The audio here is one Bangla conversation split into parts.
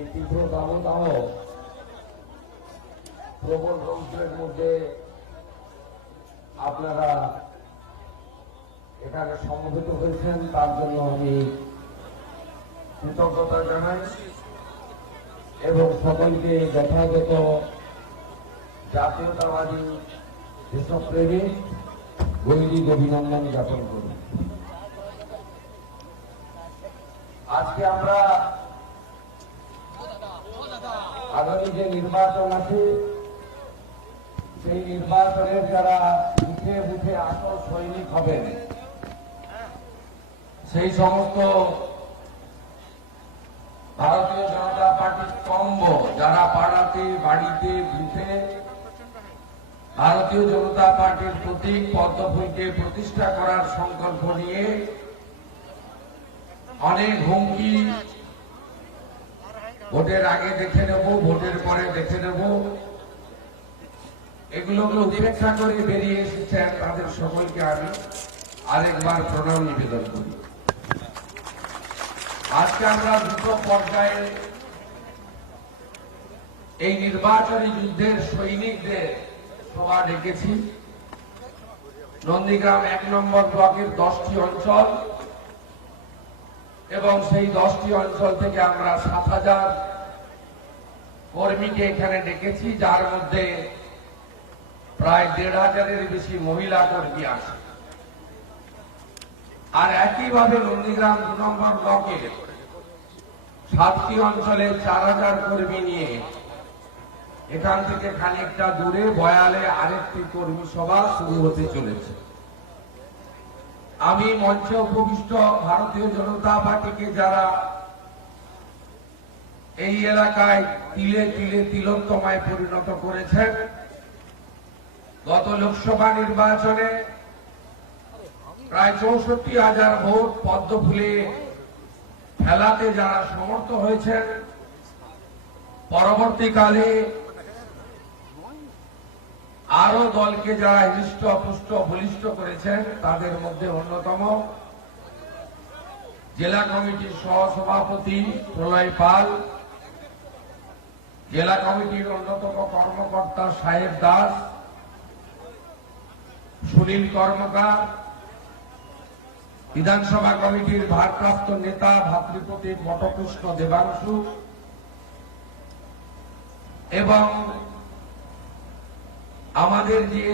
এই তীব্র দাবদাহ প্রবল রৌদ্রের মধ্যে আপনারা এখানে সমবেত হয়েছেন, তার জন্য আমি কৃতজ্ঞতা জানাই এবং সকলকে যথাযথ জাতীয়তাবাদী দেশপ্রেমিক গৈরিক অভিনন্দন জ্ঞাপন করি। আজকে আমরা আগামী যে নির্বাচন আছে সেই নির্বাচনের যারা বুথে বুথে আসল সৈনিক হবেন, সেই সমস্ত ভারতীয় জনতা পার্টির স্তম্ভ যারা পাড়াতে বাড়িতে বুথে ভারতীয় জনতা পার্টির প্রতীক পদ্মফুলকে প্রতিষ্ঠা করার সংকল্প নিয়ে অনেক হুমকি, ভোটের আগে দেখে নেব, ভোটের পরে দেখে নেব, এগুলোকে উপেক্ষা করে বেরিয়ে এসেছেন, তাদের সকলকে আমি আরেকবার প্রণাম নিবেদন করি। আজকে আমরা দুটো পর্যায়ে এই নির্বাচনী যুদ্ধের সৈনিকদের সভা ডেকেছি। নন্দীগ্রাম ১ নম্বর ব্লকের 10টি অঞ্চল এবং সেই 10টি অঞ্চল থেকে আমরা ৭,০০০ কর্মীকে এখানে ডেকেছি, যার মধ্যে প্রায় ১,৫০০-এর বেশি মহিলা কর্মী আছে। আর একইভাবে নন্দীগ্রাম ২ নম্বর ব্লকে 7টি অঞ্চলে ৪,০০০ কর্মী নিয়ে এখান থেকে খানিকটা দূরে বয়ালে আরেকটি কর্মী সভা শুরু হতে চলেছে। আমি মঞ্চে উপবিষ্ট ভারতীয় জনতা পার্টিকে যারা এই এলাকায় তিলে তিলে তিলোত্তমায় পরিণত করেছেন, গত লোকসভা নির্বাচনে প্রায় ৬৪,০০০ ভোট পদ্মফুলে ফেলাতে যারা সমর্থ হয়েছেন, পরবর্তীকালে আরো দলকে যারা হৃষ্টপুষ্ট বলিষ্ঠ করেছেন, তাদের মধ্যে অন্যতম জেলা কমিটির সহসভাপতি প্রলয় পাল, জেলা কমিটির অন্যতম কর্মকর্তা সাহেব দাস, সুনীল কর্মকার, বিধানসভা কমিটির ভারপ্রাপ্ত নেতা ভাতৃপ্রতীক বটকৃষ্ণ দেবাংশু এবং আমাদের যে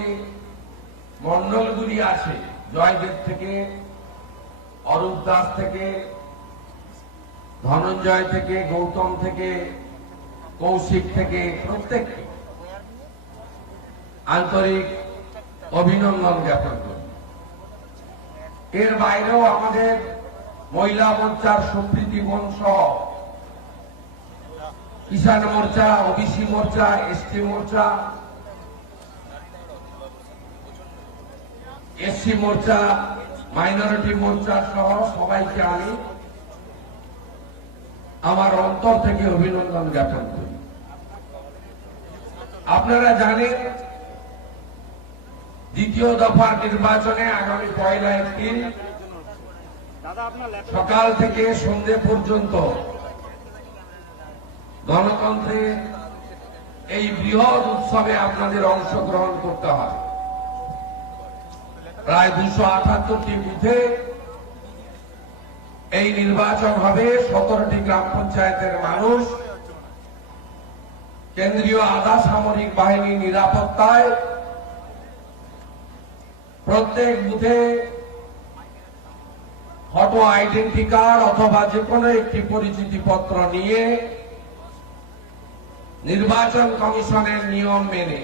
মন্ডলগুলি আছে, জয়দেব থেকে, অরূপ দাস থেকে, ধনঞ্জয় থেকে, গৌতম থেকে, কৌশিক থেকে, প্রত্যেককে আন্তরিক অভিনন্দন জ্ঞাপন করি। এর বাইরেও আমাদের মহিলা মোর্চার সম্প্রীতি বোন সহ কিষাণ মোর্চা, ওবিসি মোর্চা, এসটি মোর্চা, এসসি মোর্চা, মাইনরিটি মোর্চা সহ সবাইকে আমি আমার অন্তর থেকে অভিনন্দন জ্ঞাপন করি। আপনারা জানেন, দ্বিতীয় দফার নির্বাচনে আগামী ১ এপ্রিল সকাল থেকে সন্ধ্যে পর্যন্ত গণতন্ত্রের এই বৃহৎ উৎসবে আপনাদের অংশগ্রহণ করতে হবে। প্রায় ২৭৮টি বুথে এই নির্বাচন হবে। ১৭টি গ্রাম পঞ্চায়েতের মানুষ কেন্দ্রীয় আধা সামরিক বাহিনীর নিরাপত্তায় প্রত্যেক বুথে ফটো আইডেন্টি কার্ড অথবা যে কোনো একটি পরিচিতিপত্র নিয়ে নির্বাচন কমিশনের নিয়ম মেনে,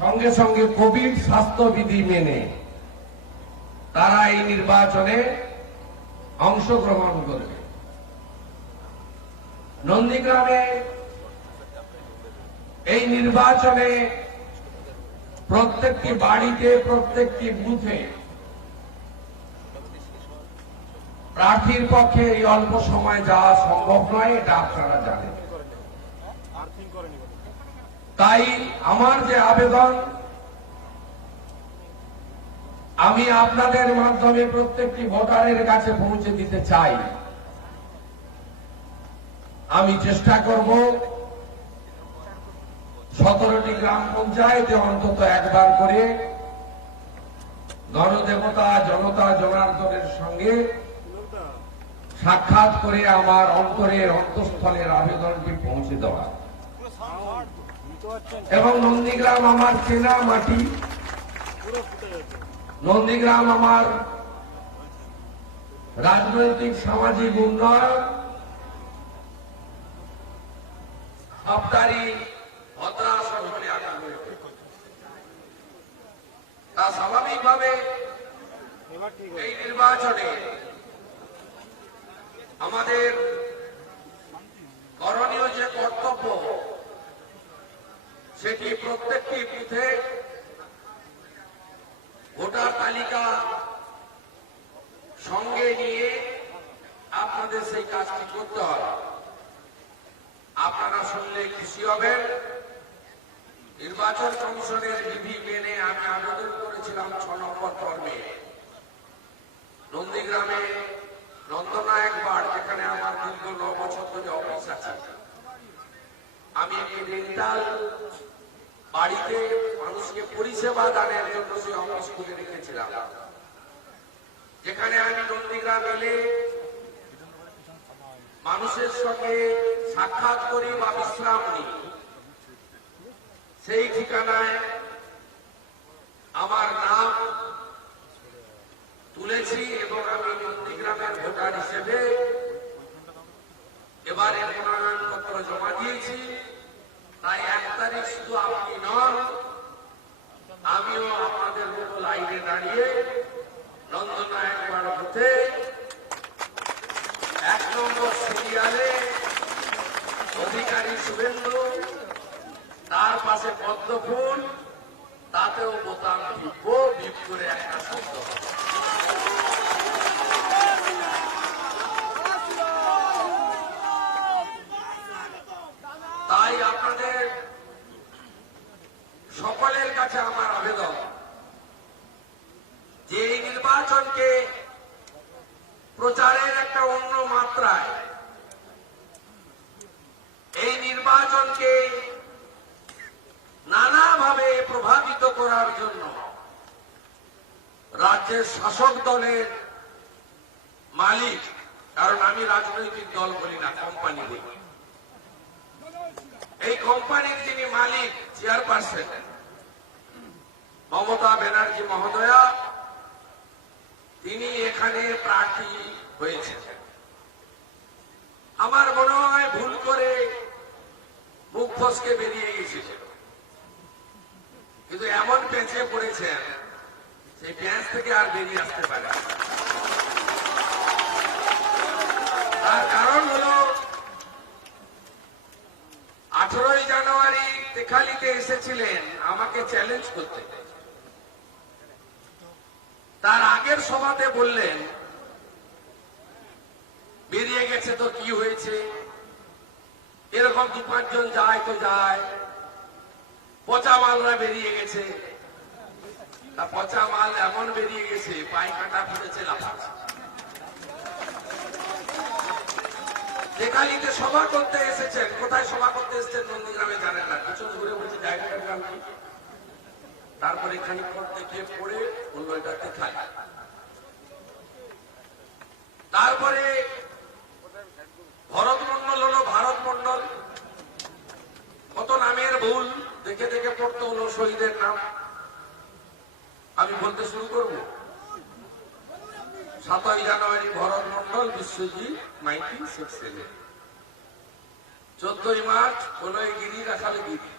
সঙ্গে সঙ্গে কোভিড স্বাস্থ্যবিধি মেনে তারা এই নির্বাচনে অংশগ্রহণ করবে। নন্দীগ্রামে এই নির্বাচনে প্রত্যেকটি বাড়িতে, প্রত্যেকটি বুথে প্রার্থীর পক্ষে এই অল্প সময় যাওয়া সম্ভব নয়, এটা আপনারা জানেন। তাই আমার যে আবেদন, আমি আপনাদের মাধ্যমে প্রত্যেকটি ভোটারের কাছে পৌঁছে দিতে চাই। আমি চেষ্টা করব 17টি গ্রাম পঞ্চায়েতে অন্তত একবার করে গণদেবতা জনতা জনার্দনের সঙ্গে সাক্ষাৎ করে আমার অন্তরের অন্তঃস্থলের আবেদনটি পৌঁছে দেওয়া। এবং নন্দীগ্রাম আমার চেনা মাটি, নন্দীগ্রাম আমার রাজনৈতিক সামাজিক উন্নয়ন সবটারই ভদ্রাসন বলে আগামী। তা স্বাভাবিকভাবে এই নির্বাচনে আমাদের করণীয় যে কর্তব্য সেটি প্রত্যেকটি বুথে ভোটার তালিকা সঙ্গে নিয়ে আপনাদের সেই কাজটি করতে হবে। আপনারা শুনলে খুশি হবেন, নির্বাচন কমিশনের বিধি মেনে আমি আবেদন করেছিলাম 6 নম্বর ফর্মে নন্দীগ্রামে নন্দনায়ক বাড়, যেখানে আমার দীর্ঘ 9 বছর ধরে অফিস আছে, আমি একটি রেন্টাল বাড়িতে মানুষকে পরিষেবা দানের জন্য সেই অফিস খুলে রেখেছিলাম, যেখানে আমি নন্দীগ্রাম এলে মানুষের সঙ্গে সাক্ষাৎ করি বা বিশ্রাম নিই। সেই ঠিকানায় আমার নাম তুলেছি এবং আমি নন্দীগ্রামের ভোটার হিসেবে এবারে মনোনয়নপত্র জমা দিয়েছি। তাই 1 তারিখ শুধু আপনি নন, আমিও আপনাদের মতো লাইনে দাঁড়িয়ে নন্দনায়ক বাড় বুথে 1 নম্বর সিরিয়ালে অধিকারী শুভেন্দু, তার পাশে পদ্ম ফুল, তাতেও বোতাম টিপবো, বিপ করে একটা শব্দ। তাই আপনাদের সকলের কাছে আমার আবেদন যে এই নির্বাচনকে প্রচারের একটা অন্য মাত্রায়, এই নির্বাচনকে নানাভাবে প্রভাবিত করার জন্য রাজ্যের শাসক দলের মালিক, কারণ আমি রাজনৈতিক দল বলি না, কোম্পানি বলি, এই কোম্পানির যিনি মালিক চেয়ারপারসন মমতা ব্যানার্জি মহোদয়া, তিনি এখানে প্রার্থী হয়েছেন। আমার মনে হয় ভুল করে মুখ ফসকে বেরিয়ে গেছিল, কিন্তু এমন পেঁচে পড়েছেন সেই পেঁচ থেকে আর বেরিয়ে আসতে পারে। তার কারণ হল 18ই জানুয়ারি তেখালিতে এসেছিলেন আমাকে চ্যালেঞ্জ করতে। তার আগের সভাতে বললেন বেরিয়ে গেছে তো কি হয়েছে, এরকম 2-5 জন যায় তো যায়, পচা মালরা বেরিয়ে গেছে। তা পচা মাল এমন বেরিয়ে গেছে পায়ে কাটা ফুটেছে লাফাচ্ছে। তেখালিতে সভা করতে এসেছেন, কোথায় সভা করতে এসেছেন নন্দীগ্রামে জানেন না, পিছন ঘুরে বলছে জায়গাটার নাম কি, তারপরে খানিকক্ষণ দেখে পড়ে বললো এটা তেখালি। তারপরে ভরত মন্ডল হলো ভারত মন্ডল, কত নামের ভুল দেখে দেখে পড়তে হলো শহীদের নাম। আমি বলতে শুরু করব, 7ই জানুয়ারি ভরত মন্ডল বিশ্বজিৎ মাইতি 14ই মার্চ 15ই গিরি রাখালে গিরি,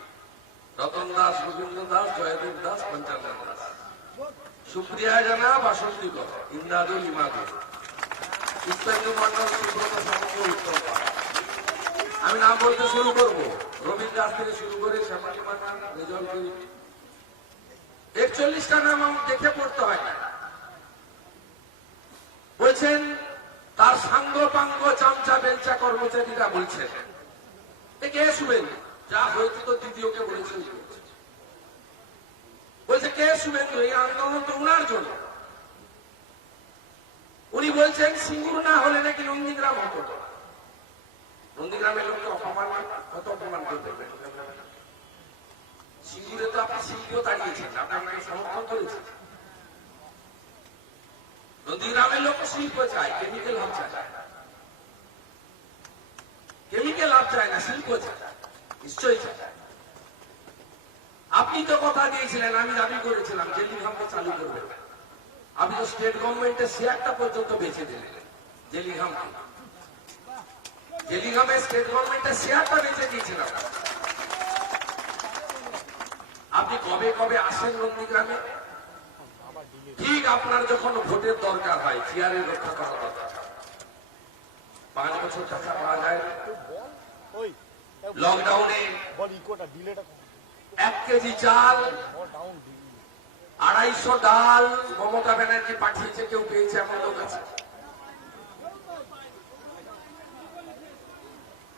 রতন দাস রবীন্দ্র দাস জয়দেব দাস পঞ্চানন দাস, সুপ্রিয়া জানা বাসন্তী কর, ইন্দ্রাদুল ইমাদুল, উত্তরেন্দু মন্ডল সুব্রত সমগ্র উত্তর। আমি নাম বলতে শুরু করব, রবীন্দ্র দাস থেকে শুরু করে শ্যামালী মান্না, রেজল করিম, 41টা নাম আমার দেখে পড়তে হয় না। বলছেন তার সাঙ্গ পাঙ্গ চামচা বেলচা কর্মচারীরা বলছেন কে শুভেন্দু, যা হয়েছে তো দ্বিতীয়কে বলেছেন। বলছে কে শুভেন্দু, এই আন্দোলন তো উনার জন্য। উনি বলছেন সিঙ্গুর না হলে নাকি নন্দীগ্রাম হতো। নন্দীগ্রামের লোককে অপমান কত অপমান করবে। সিঙ্গুরে তো আপনি শিল্প দাঁড়িয়েছেন, আপনাকে সমর্থন করেছেন। নন্দীগ্রামের লোক শিল্প চায়, কেমিক্যাল লাভ চায়, কেমিক্যাল লাভ চায় না, শিল্প চায়, নিশ্চয়ই চায়। আপনি তো কথা দিয়েছিলেন, আমি দাবি করেছিলাম জেলিঘামকে চালু করবেন। আপনি তো স্টেট গভর্নমেন্টের শেয়ারটা পর্যন্ত বেঁচে দিলেন জেলিঘামকে। জেলিঘামে স্টেট গভর্নমেন্টের শেয়ারটা বেঁচে দিয়েছিলাম। আপনি কবে কবে আসেন নন্দীগ্রামে? ঠিক আপনার যখন ভোটের দরকার হয়, চেয়ারে রক্ষা করা দরকার, 5 বছর টাকা পাওয়া যায়। লকডাউনে 1 কেজি চাল, 250 ডাল মমতা ব্যানার্জি পাঠিয়েছে, কেউ পেয়েছে এমন লোক আছে?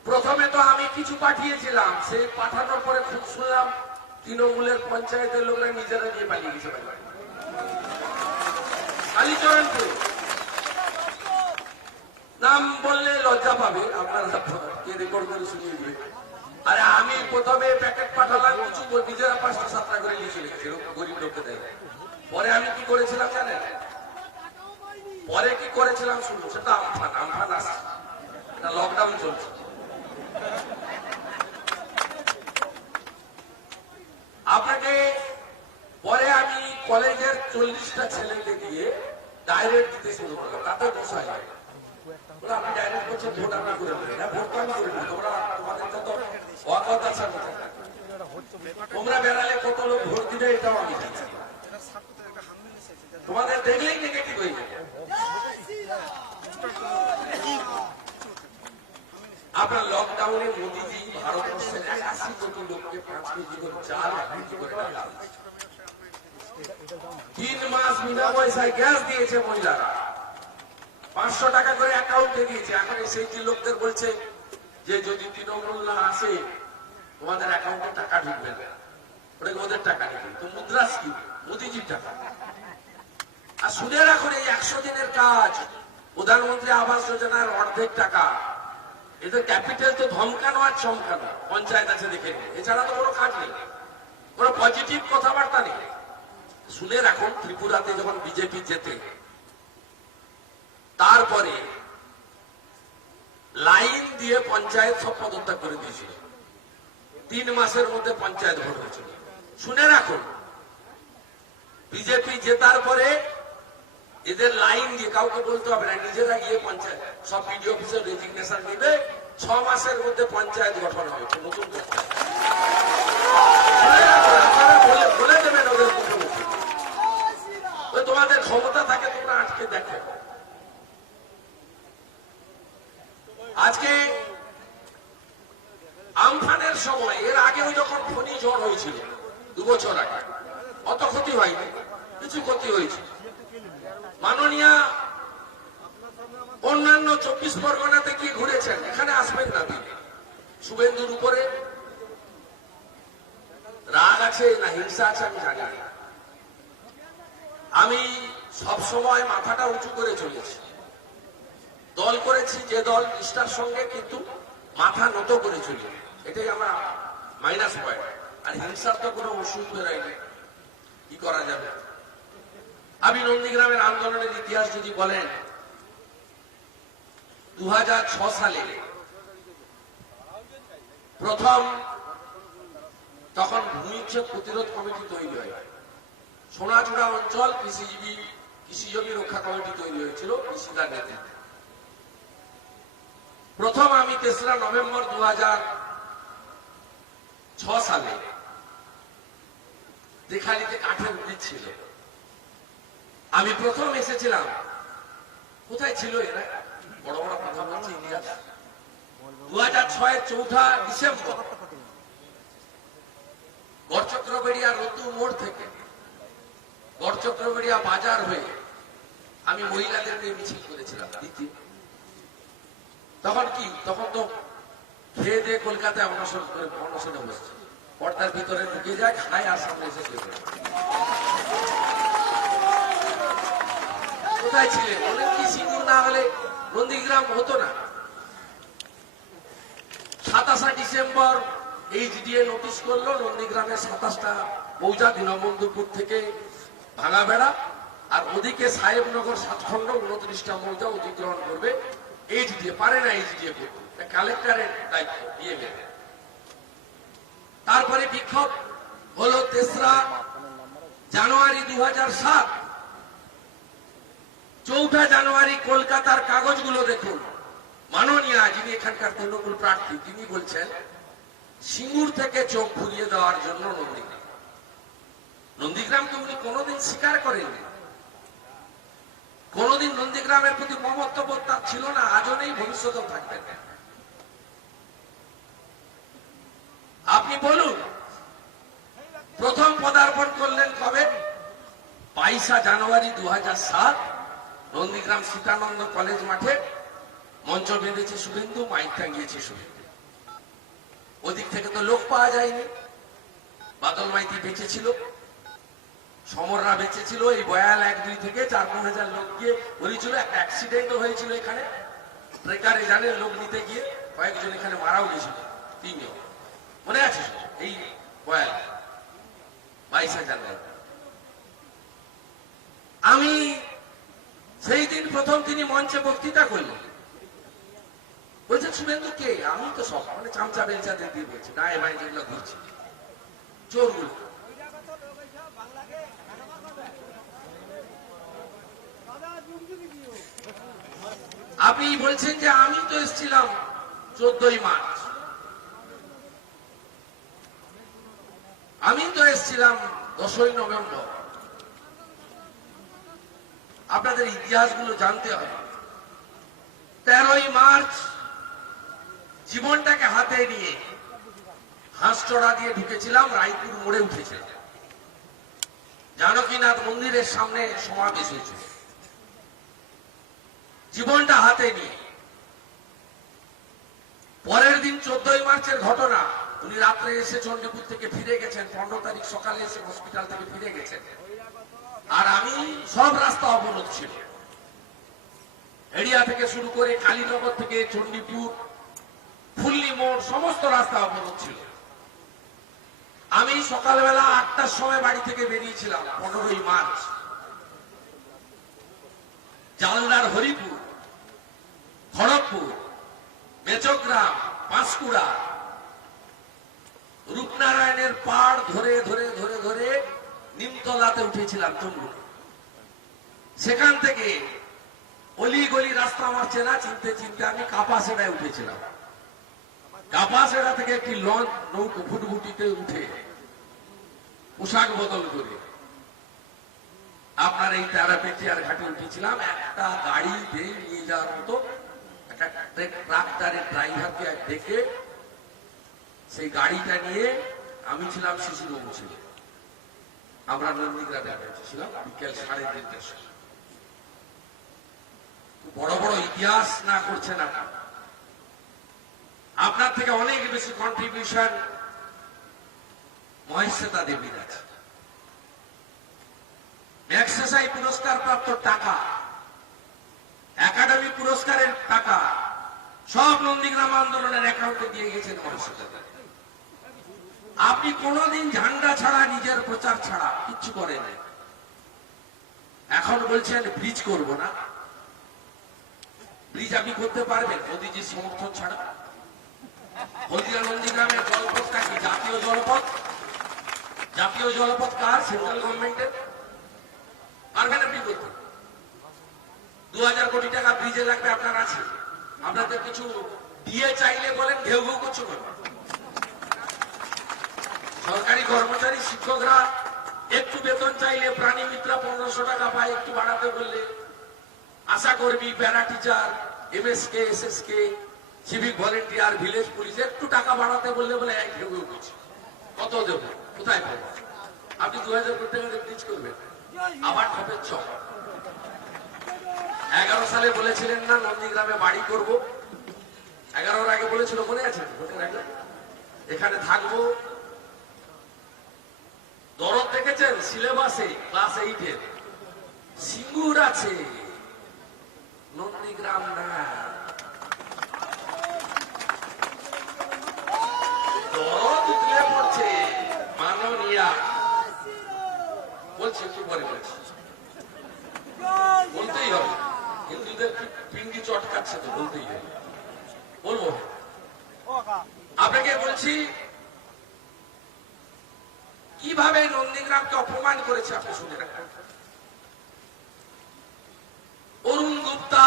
প্রথমে তো আমি কিছু পাঠিয়েছিলাম, সেই পাঠানোর পরে খুব শুনলাম তৃণমূলের পঞ্চায়েতের লোকরা নিজেরা গিয়ে পালিয়ে গেছে। কালীচরণপুর নাম বললে লজ্জা পাবে, আপনারা কে রেকর্ড করে শুনিয়ে দিবে। আরে আমি প্রথমে প্যাকেট পাঠালাম, কিছু নিজেরা 5টা-7টা করে নিয়ে চলে গেছে, গরিব লোককে দেয়। পরে আমি কি করেছিলাম জানেন? পরে কি করেছিলাম শুনুন, সেটা আমফান আসছে, এটা লকডাউন চলছে। আপনাকে পরে আমি কলেজের 40টা ছেলেকে দিয়ে ডাইরেক্ট দিতে শুরু করলাম, তাতে বসাই আপনি ডাইরেক্ট করছেন, ভোট আমি করে নেবেন। হ্যাঁ, ভোট তো আমি করে নেব, তোমাদের যত অকথা আছে, তোমরা বেড়ালে কত লোক ভোট দিবে এটাও আমি জানি। তোমাদের দেখলেই নেগেটিভ হয়ে যাবে। আপনার লকডাউনে মোদীজি ভারতবর্ষের 81 কোটি লোককে 5 কেজি করে চাল, 1 কেজি করে ডাল, 3 মাস বিনা পয়সায় গ্যাস দিয়েছে মহিলারা, 500 টাকা করে অ্যাকাউন্টে দিয়েছে। এখন সেই যে লোকদের বলছে যে যদি তৃণমূল না আসে তোমাদের অ্যাকাউন্টে টাকা ঢুকবে না, ওটা ওদের টাকা নেবে, তো মুদ্রাস্ফীতি মোদীজির টাকা। আর শুনে রাখুন, এই 100 দিনের কাজ, প্রধানমন্ত্রী আবাস যোজনার অর্ধেক টাকা, এদের ক্যাপিটাল তো ধমকানো আর চমকানো, পঞ্চায়েত আছে দেখে নিন, এছাড়া তো কোনো কাজ নেই, কোনো পজিটিভ কথাবার্তা নেই। শুনে রাখুন, ত্রিপুরাতে যখন বিজেপি জেতে, তারপরে লাইন দিয়ে পঞ্চায়েত সব পদত্যাগ করে দিয়েছিল, 3 মাসের মধ্যে পঞ্চায়েত ভোট হয়েছিল। শুনে রাখুন, বিজেপি জেতার পরে এদের লাইন দিয়ে, কাউকে বলতে হবে না, নিজেরা গিয়ে পঞ্চায়েত সব বিডিও অফিসের রেজিগনেশন দিবে, 6 মাসের মধ্যে পঞ্চায়েত গঠন হবে, নতুন বলে দেবেন ওদের মুখোমুখি। তোমাদের ক্ষমতা থাকে, তোমরা আজকে দেখো। আজকে আমফানের সময়, এর আগেও যখন ফণী ঝড় হয়েছিল 2 বছর আগে, অত ক্ষতি হয়নি, কিছু ক্ষতি হয়েছে। মাননীয়া অন্যান্য 24 পরগনাতে কি ঘুরেছেন, এখানে আসবেন না। শুভেন্দুর উপরে রাগ আছে না হিংসা আছে আমি জানি না। আমি সবসময় মাথাটা উঁচু করে চলেছি, দল করেছি যে দল নিষ্ঠার সঙ্গে, কিন্তু মাথা নত করে চলি, এটাই আমার মাইনাস পয়েন্ট। আর হিংসার তো কোনো ওষুধ বেরোয়নি, কি করা যাবে। আমি নন্দীগ্রামের আন্দোলনের ইতিহাস যদি বলেন, 2006 সালে প্রথম তখন ভূমিচ্ছেদ প্রতিরোধ কমিটি তৈরি হয়, সোনাচূড়া অঞ্চল কৃষিজমি রক্ষা কমিটি তৈরি হয়েছিল কৃষিদার নেতৃত্বে। প্রথম আমি 3রা নভেম্বর 2006 সালে দেখালিতে কাঠের ব্রিজ ছিল, আমি প্রথম এসেছিলাম। কোথায় ছিল এরা? বড় বড় কথা বলছে ইতিহাস। 2006 4 ডিসেম্বর গড়চক্রবেড়িয়া রতু মোড় থেকে গড়চক্রবেড়িয়া বাজার হয়ে আমি মহিলাদের নিয়ে মিছিল করেছিলাম। তখন কি, তখন তো খেয়ে দিয়ে কলকাতায় অনশনে বসছে, পর্দার ভিতরে ঢুকে যায়, খায় আর সামনে এসে কোথায় ছিলেন? বলেন কি, সিঁদুর না হলে নন্দীগ্রাম হতো না। 27 ডিসেম্বর এইচডিএ নোটিশ করলো নন্দীগ্রামের 27টা মৌজা দীনবন্ধুপুর থেকে ভাঙা বেড়া, আর ওদিকে সাহেবনগর 7 খণ্ড 29টা মৌজা অধিগ্রহণ করবে। এইচডিএ পারে না, এইচডিএ করতে কালেক্টরের দায়িত্ব দিয়ে নেবে। তারপরে বিক্ষোভ হলো 3রা জানুয়ারি 2007। 4 জানুয়ারি কলকাতার কাগজগুলো দেখুন, মাননীয়া যিনি এখানকার তৃণমূল প্রার্থী তিনি বলছেন সিঙ্গুর থেকে চোখ ঘুরিয়ে দেওয়ার জন্য নন্দীগ্রাম। নন্দীগ্রামকে উনি কোনোদিন স্বীকার করেননি, কোনোদিন নন্দীগ্রামের প্রতি মমত্ববোধ তার ছিল না, আজও নেই, ভবিষ্যতেও থাকবে না। আপনি বলুন প্রথম পদার্পণ করলেন কবে? 22 জানুয়ারি 2007 নন্দীগ্রাম সীতানন্দ কলেজ মাঠে মঞ্চ বেঁধেছে শুভেন্দু, মাইক টাঙিয়েছে শুভেন্দু। ওদিক থেকে তো লোক পাওয়া যায়নি। বাদল মাইতি বেঁচে ছিল, সমররা বেঁচে ছিল। এই বয়াল 1-2 থেকে 4-5 হাজার লোক গিয়ে বলেছিল। একটা অ্যাক্সিডেন্টও হয়েছিল এখানে, ট্রেকারে জানেন লোক নিতে গিয়ে কয়েকজন এখানে মারাও গেছিল, 3 জন মনে আছে। এই বয়াল 22 জানুয়ারি। আমি সেই দিন প্রথম তিনি মঞ্চে বক্তৃতা করলেন, বলছেন শুভেন্দু কে? আমি তো সব মানে চামচা বেলচাদের দিয়ে বলছি, গায়ে বাড়ি যেগুলো ঘুরছি চোরগুলো। আপনি বলছেন যে আমি তো এসেছিলাম 14ই মার্চ, আমি তো এসেছিলাম 10ই নভেম্বর। আপনাদের ইতিহাসগুলো জানতে হবে। 13ই মার্চ জীবনটাকে হাতে নিয়ে হাঁসচড়া দিয়ে ঢুকেছিলাম, রায়পুর মোড়ে উঠেছিলাম, জানকীনাথ মন্দিরের সামনে সমাবেশ হয়েছিল। জীবনটা হাতে নিয়ে পরের দিন 14ই মার্চের ঘটনা, উনি রাত্রে এসে চণ্ডীপুর থেকে ফিরে গেছেন, 15 তারিখ সকালে এসে হসপিটাল থেকে ফিরে গেছেন। আর আমি সব রাস্তা অবরোধ ছিল, এরিয়া থেকে শুরু করে কালীনগর থেকে চণ্ডীপুর, ফুল্লি মোড়, সমস্ত রাস্তা অবরোধ ছিল। আমি সকালবেলা 8টার সময় বাড়ি থেকে বেরিয়েছিলাম 15ই মার্চ। জালদার হরিপুর, খড়গপুর, বেচগ্রাম, পাঁশকুড়া, রূপনারায়ণের পাড় ধরে ধরে ধরে ধরে নিমতলাতে উঠেছিলাম তমলুক। সেখান থেকে অলি গলি রাস্তা আমার চেনা, চিনতে চিনতে আমি কাপাসেড়ায় উঠেছিলাম। কাপাসেড়া থেকে একটি লঞ্চ নৌকো ফুটফুটিতে উঠে পোশাক বদল করে আপনার এই তারাপেটিয়ার ঘাটে উঠেছিলাম। একটা গাড়ি দিয়ে নিয়ে যাওয়ার মতো একটা ট্রাক্টরের ড্রাইভারকে ডেকে সেই গাড়িটা নিয়ে আমি ছিলাম, শিশুবাবু ছিল, আমরা নন্দীগ্রামে পৌঁছেছিলাম বিকেল 3:30টার সময়। বড় বড় ইতিহাস না করছেন আপনার থেকে অনেক বেশি কন্ট্রিবিউশন মহেশ্বেতা দেবীর আছে। ম্যাগসেসাই পুরস্কার প্রাপ্ত টাকা, একাডেমি পুরস্কারের টাকা সব নন্দীগ্রাম আন্দোলনের অ্যাকাউন্টে দিয়ে গেছেন মহেশ্বেতা দেবী। আপনি কোনদিন ঝান্ডা ছাড়া, নিজের প্রচার ছাড়া কিচ্ছু করেন। এখন বলছেন ব্রিজ করব না। ব্রিজ আপনি করতে পারবেন মোদীজির সমর্থন ছাড়া? হলদিয়া নন্দীগ্রামের জলপথটা কি জাতীয় জলপথ? জাতীয় জলপথ কার? সেন্ট্রাল গভর্নমেন্টের। পারবেন আপনি করতে? 2000 কোটি টাকা ব্রিজে লাগবে, আপনার আছে। আপনাদের কিছু দিয়ে চাইলে বলেন ঘেউ ঘেউ করছো কেন? সরকারি কর্মচারী, শিক্ষকরা একটু বেতন চাইলে, প্রাণী মিত্রা 1500 টাকা পায়, একটু বাড়াতে বললে, আশা কর্মী, para teacher, MSK, SSK, civic volunteer, village police একটু টাকা বাড়াতে বললে বলে এক ঘেউ ঘেউ করছে। কত দেবো, কোথায় পাবো? আপনি 2000 কোটি টাকা ব্রিজ করবেন, আবার ঠপের চক। 11 সালে বলেছিলেন না নন্দীগ্রামে বাড়ি করব? 11 আগে বলেছিল, মনে আছে? এখানে থাকবো। দরদ দেখেছেন সিলেবাসে ক্লাস 8-এর? সিঙ্গুর আছে, নন্দীগ্রাম না। আপনাকে বলছি কিভাবে নন্দীগ্রামকে অপমান করেছে আপনি শুনে রাখেন। অরুণ গুপ্তা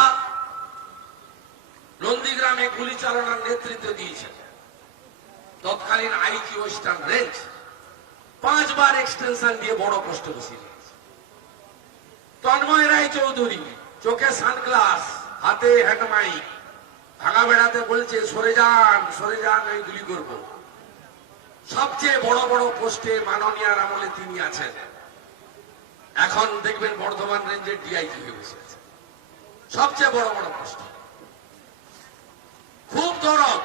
নন্দীগ্রামে গুলি চালানোর নেতৃত্ব দিয়েছেন। তৎকালীন আইজি ওয়েস্টার্ন রেঞ্জ 5 বার এক্সটেনশন দিয়ে বড় পোস্টে বসিয়ে দিয়েছে। তন্ময় রায় চৌধুরী চোখে সানগ্লাস, হাতে হ্যান্ডমাইক, ভাঙা বেড়াতে বলছে সরে যান এই গুলি করব। সবচেয়ে বড় বড় পোস্টে মাননীয়ার আমলে তিনি আছেন। এখন দেখবেন বর্ধমান রেঞ্জের ডিআইজি হয়ে বসে আছে, সবচেয়ে বড় বড় পোস্টে। খুব দরদ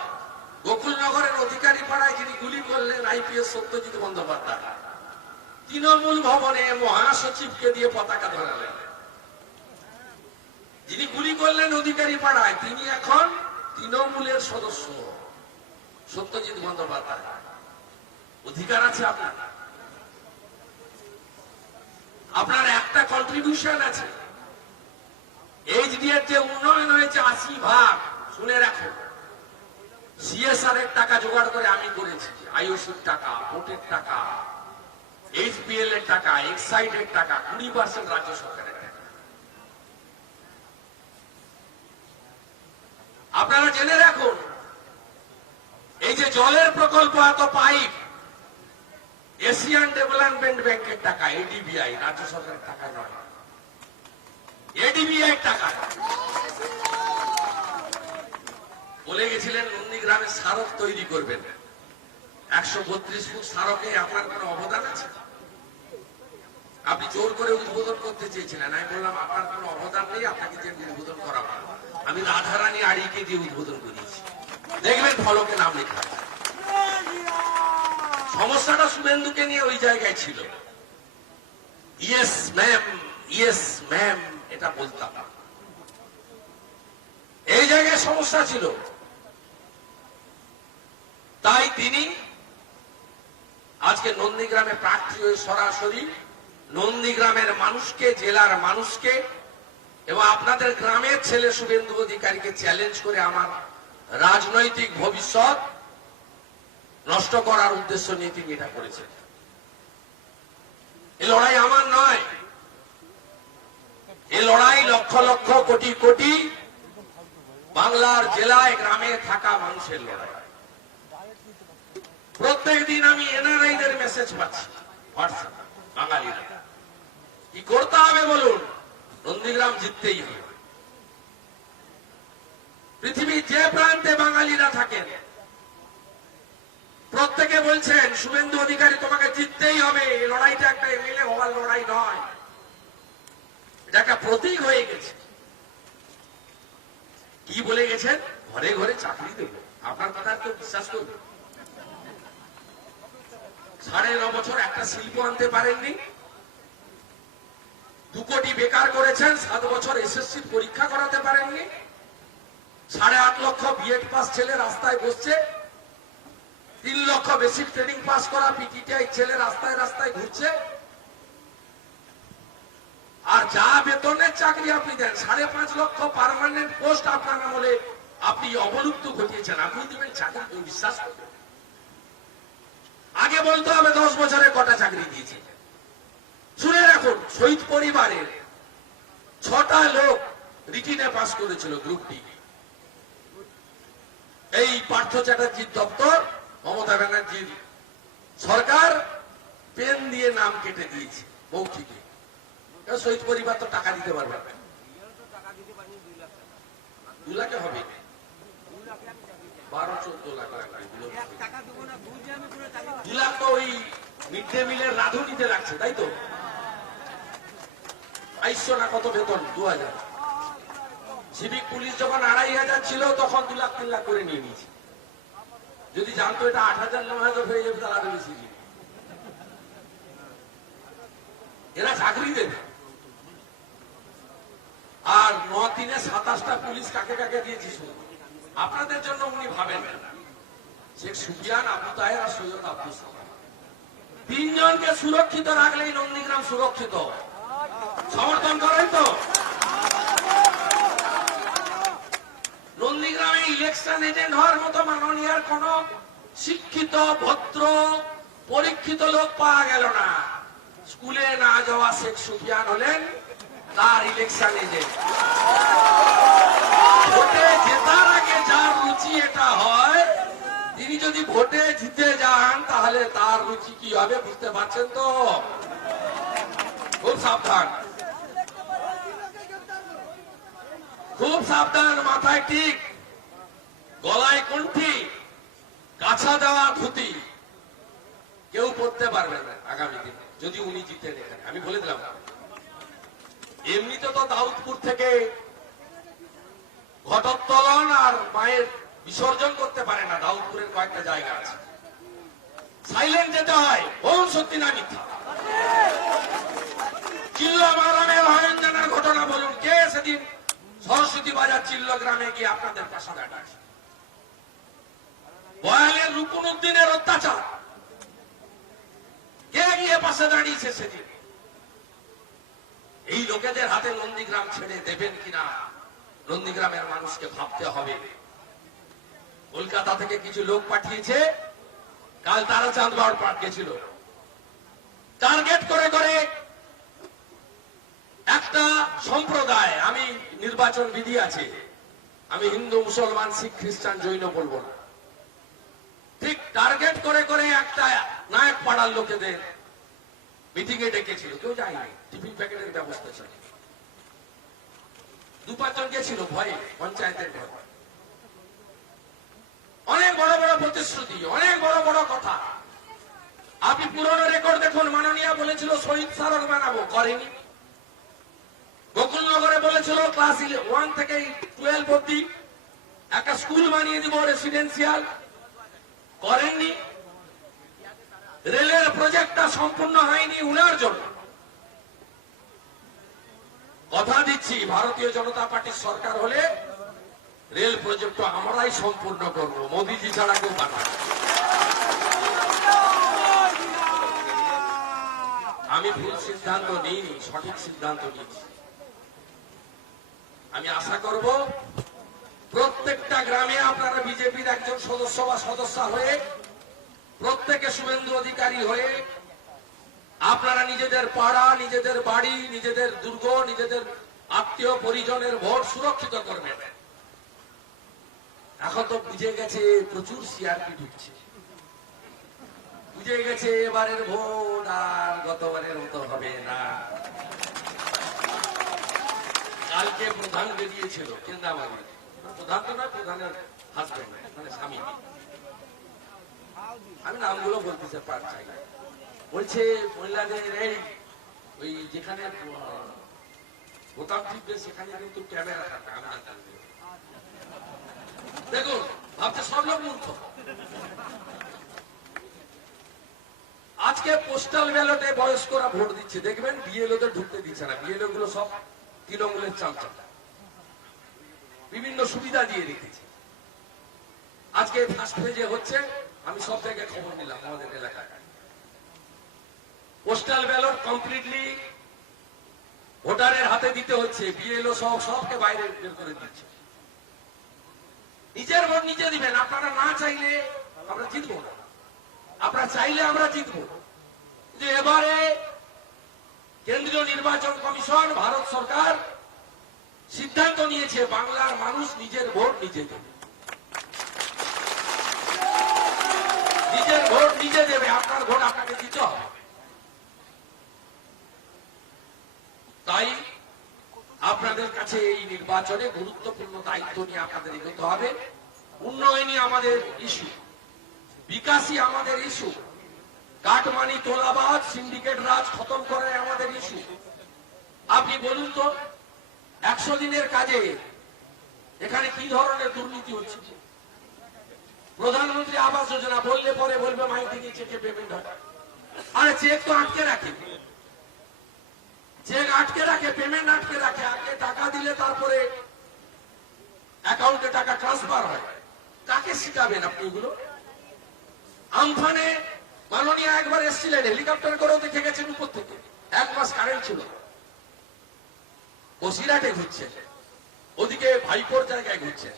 গোকুলনগরের অধিকারী পাড়ায় যিনি গুলি করলেন আইপিএস সত্যজিৎ বন্দ্যোপাধ্যায়, তৃণমূল ভবনে মহাসচিবকে দিয়ে পতাকা ধরালেন। যিনি গুলি করলেন অধিকারী পাড়ায় তিনি এখন তৃণমূলের সদস্য সত্যজিৎ বন্দ্যোপাধ্যায়। অধিকার আছে আপনার, আপনার একটা কন্ট্রিবিউশন আছে। এইচডিএর যে উন্নয়ন হয়েছে 80%, শুনে রাখো। সিএসআর এর টাকা জোগাড় করে আমি করেছি, আইওসির টাকা, ভোটের টাকা, এইচপিএল এর টাকা, এক্সাইড এর টাকা, 20% রাজ্য সরকারের টাকা। আপনারা জেনে রাখুন, এই যে জলের প্রকল্প, এত পাইপ, এশিয়ান ডেভেলপমেন্ট ব্যাংকের টাকা, এডিবিআই, রাজ্য সরকারের টাকা নয়, এডিবিআই টাকা। বলে গেছিলেন নন্দীগ্রামের স্মারক তৈরি করবেন। 132 ফুট স্মারকে আপনার কোন অবদান আছে? আপনি জোর করে উদ্বোধন করতে চেয়েছিলেন, আমি বললাম আপনার কোন অবদান নেই, আপনাকে যে উদ্বোধন করাবো। আমি রাধারানী আড়িকে দিয়ে উদ্বোধন করিয়েছি, দেখবেন ফলকে নাম লেখা আছে। সমস্যাটা শুভেন্দুকে নিয়ে ওই জায়গায় ছিল। ইয়েস ম্যাম এটা বলতাম, এই জায়গায় সমস্যা ছিল। তাই তিনি আজকে নন্দীগ্রামে প্রার্থী হয়ে সরাসরি নন্দীগ্রামের মানুষকে, জেলার মানুষকে এবং আপনাদের গ্রামের ছেলে শুভেন্দু অধিকারীকে চ্যালেঞ্জ করে আমার রাজনৈতিক ভবিষ্যৎ নষ্ট করার উদ্দেশ্য নিয়ে তিনি এটা করেছেন। এই লড়াই আমার নয়, এই লড়াই লক্ষ লক্ষ কোটি কোটি বাংলার জেলায় গ্রামে থাকা মানুষের লড়াই। প্রত্যেক দিন আমি এনআরআইদের মেসেজ পাচ্ছি হোয়াটসঅ্যাপ, বাঙালিরা কি করতে হবে বলুন, নন্দীগ্রাম জিততেই হবে। পৃথিবীর যে প্রান্তে বাঙালিরা থাকেন প্রত্যেকে বলছেন শুভেন্দু অধিকারী তোমাকে জিততেই হবে। এই লড়াইটা একটা এমএলএ হওয়ার লড়াই নয়, এটা একটা প্রতীক হয়ে গেছে। কি বলে গেছেন? ঘরে ঘরে চাকরি দেব। আপনার কথা কেউ বিশ্বাস করবে? 9.5 বছর একটা শিল্প আনতে পারেননি, 2 কোটি বেকার করেছেন, 7 বছর এসএসসির পরীক্ষা করাতে পারেননি, 8.5 লক্ষ বিএড পাস ছেলে রাস্তায় বসছে, 3 লক্ষ বেসিক ট্রেনিং পাস করা পিটিটিআই ছেলে রাস্তায় রাস্তায় ঘুরছে। আর যা বেতনের চাকরি আপনি দেন, 5.5 লক্ষ পার্মানেন্ট পোস্ট আপনার আমলে আপনি অবলুপ্ত ঘটিয়েছেন। আপনি দেবেন চাকরি, কেউ বিশ্বাস করবে? আগে বলতে হবে 10 বছরে কটা চাকরি দিয়েছে। শুনে রাখুন, শহীদ পরিবারের 6টা লোক রিটিনে পাস করেছিল গ্রুপ ডি। এই পার্থ চ্যাটার্জির দপ্তর, মমতা ব্যানার্জির সরকার পেন দিয়ে নাম কেটে দিয়েছে মৌখিকে। শহীদ পরিবার তো টাকা দিতে পারবে না। 2 লাখে হবে, 12-14 লাখ লাগবে। 2 লাখ তো ওই মিড ডে মিলের রাঁধুনিতে লাগছে, তাই তো? 2200 না কত বেতন? 2000। সিভিক পুলিশ যখন 2500 ছিল তখন 2 লাখ 3 লাখ করে নিয়ে নিয়েছে। যদি জানতো এটা 8000-9000 হয়ে যাবে তাহলে আরো বেশি দিবে। এরা চাকরি দেবে। আর 9-3-এ 27টা পুলিশ কাকে কাকে দিয়েছি শুনুন। আপনাদের জন্য উনি ভাবেন শেখ সুফিয়ান, আবু তাহের আর সৈয়দ আব্দুল সালাম, 3 জনকে সুরক্ষিত রাখলেই নন্দীগ্রাম সুরক্ষিত। সমর্থন করেন তো? নন্দীগ্রামে ইলেকশন এজেন্ট হওয়ার মতো মাননীয়ার কোন শিক্ষিত ভদ্র পরীক্ষিত লোক পাওয়া গেল না। স্কুলে না যাওয়া শেখ সুফিয়ান হলেন তার ইলেকশন এজেন্ট। ভোটে জেতার আগে যার রুচি এটা হয়, তিনি যদি ভোটে জিতে যান তাহলে তার রুচি কি হবে বুঝতে পারছেন তো? খুব সাবধান, খুব সাবধান। মাথায় ঠিক, গলায় কণ্ঠি, কাছা দেওয়া ধুতি কেউ পড়তে পারবে না আগামী দিনে যদি উনি জিতে নেন। আমি বলে দিলাম, এমনিতে তো দাউদপুর থেকে ঘটোত্তোলন আর মায়ের বিসর্জন করতে পারে না। দাউদপুরের কয়েকটা জায়গা আছে, সাইলেন্ট যেতে হয়। বলুন সত্যি না মিথ্যা? চিল্ল মারামের হরঞ্জনের ঘটনা বলুন, কে সেদিন সরস্বতী বাজার চিল্ল গ্রামে গিয়ে আপনাদের পাশে দাঁড়ায়? বয়ালের রুকুন উদ্দিনের অত্যাচার, কে গিয়ে পাশে দাঁড়িয়েছে সেদিন? এই লোকেদের হাতে নন্দীগ্রাম ছেড়ে দেবেন কিনা নন্দীগ্রামের মানুষকে ভাবতে হবে। কলকাতা থেকে কিছু লোক পাঠিয়েছে, কাল তারা চাঁদগড় পাঠ গেছিল, টার্গেট করে করে একটা সম্প্রদায়। আমি নির্বাচন বিধি আছে, আমি হিন্দু মুসলমান শিখ খ্রিস্টান জৈন বলবো না, ঠিক টার্গেট করে করে একটা নায়ক পাড়ার লোকেদের মিটিং এ ডেকেছিল। কেউ যায়নি, টিফিন প্যাকেটের ব্যবস্থা ছিল। 2-5 জন গেছিল ভয়ে, পঞ্চায়েতের ভয়। অনেক বড় বড় প্রতিশ্রুতি, অনেক বড় বড় কথা। আপনি পুরনো রেকর্ড দেখুন, মাননীয় বলেছিল শহীদ স্মারক বানাবো, করেনি। গোকুলনগরে বলেছিল ক্লাস 1 থেকে 12 অব্দি একটা স্কুল বানিয়ে দিব রেসিডেন্সিয়াল, করেননি। রেলের প্রজেক্টটা সম্পূর্ণ হয়নি উনার জন্য। কথা দিচ্ছি, ভারতীয় জনতা পার্টির সরকার হলে রেল প্রজেক্ট আমরাই সম্পূর্ণ করব, মোদীজি ছাড়া কেউ পারবে না। আমি ভুল সিদ্ধান্ত নিইনি, সঠিক সিদ্ধান্ত নিয়েছি। আমি আশা করব প্রত্যেকটা গ্রামে আপনারা বিজেপির একজন সদস্য বা সদস্যা হয়ে, প্রত্যেকে শুভেন্দু অধিকারী হয়ে আপনারা নিজেদের পাড়া, নিজেদের বাড়ি, নিজেদের দুর্গ, নিজেদের আত্মীয় পরিজনের ভোট সুরক্ষিত করবেন। এখন তো বুঝে গেছে প্রচুর সিআরপি ঢুকছে, বুঝে গেছে এবারের ভোট আর গতবারের মতো হবে না। কালকে প্রধান বেরিয়েছিল কেন্দ্রামারি, প্রধান তো নয়, প্রধানের হাজবেন্ড মানে স্বামী, আমি নামগুলো বলতে পারছি না, বলছে মহিলাদের এই ওই যেখানে বোতাম টিপবে সেখানে কিন্তু ক্যামেরা থাকে। আমি দেখুন, ভাবছে সব লোক মূর্খ। আজকে পোস্টাল ব্যালটে বয়স্করা ভোট দিচ্ছে, দেখবেন বিএলওদের ঢুকতে দিচ্ছে না। বিএলও গুলো সব তৃণমূলের চামচা, বিভিন্ন সুবিধা দিয়ে রেখেছে। আজকে ফার্স্ট পেজে হচ্ছে, আমি সব জায়গায় খবর নিলাম আমাদের এলাকায়। পোস্টাল ব্যালট কমপ্লিটলি ভোটারের হাতে দিতে হচ্ছে, বিএলও সবকে বাইরে বের করে দিচ্ছে। নিজের ভোট নিজে দিবেন। আপনারা না চাইলে আমরা জিতবো না, আপনারা চাইলে আমরা জিতবো। যে এবারে কেন্দ্রীয় নির্বাচন কমিশন, ভারত সরকার সিদ্ধান্ত নিয়েছে বাংলার মানুষ নিজের ভোট নিজে দেবে, নিজের ভোট নিজে দেবে। আপনার ভোট আপনাকে দিতে হবে। তাই আপনাদের কাছে এই নির্বাচনে গুরুত্বপূর্ণ দায়িত্ব নিয়ে আপনাদের এগোতে হবে। উন্নয়নই আমাদের ইস্যু, বিকাশই আমাদের ইস্যু, কাটমানি তোলাবাজ সিন্ডিকেট রাজ খতম করাই আমাদের ইস্যু। আপনি বলুন তো, 100 দিনের কাজে এখানে কি ধরনের দুর্নীতি হচ্ছে? প্রধানমন্ত্রী আবাস যোজনা বললে পরে বলবে মাইক থেকে চেকে পেমেন্ট হয়। আরে চেক তো আটকে রাখে, চেক আটকে রাখে, পেমেন্ট আটকে রাখে। আগে টাকা দিলে তারপরে অ্যাকাউন্টে টাকা ট্রান্সফার হয়। কাকে শিখাবেন আপনি এগুলো? আমফানে মাননীয় একবার এসেছিলেন, হেলিকপ্টার করেও দেখে গেছেন উপর থেকে। 1 মাস কারেন্ট ছিল, বসিরহাটে ঘুরছে, ওদিকে ভাইপোর জায়গায় ঘুরছে।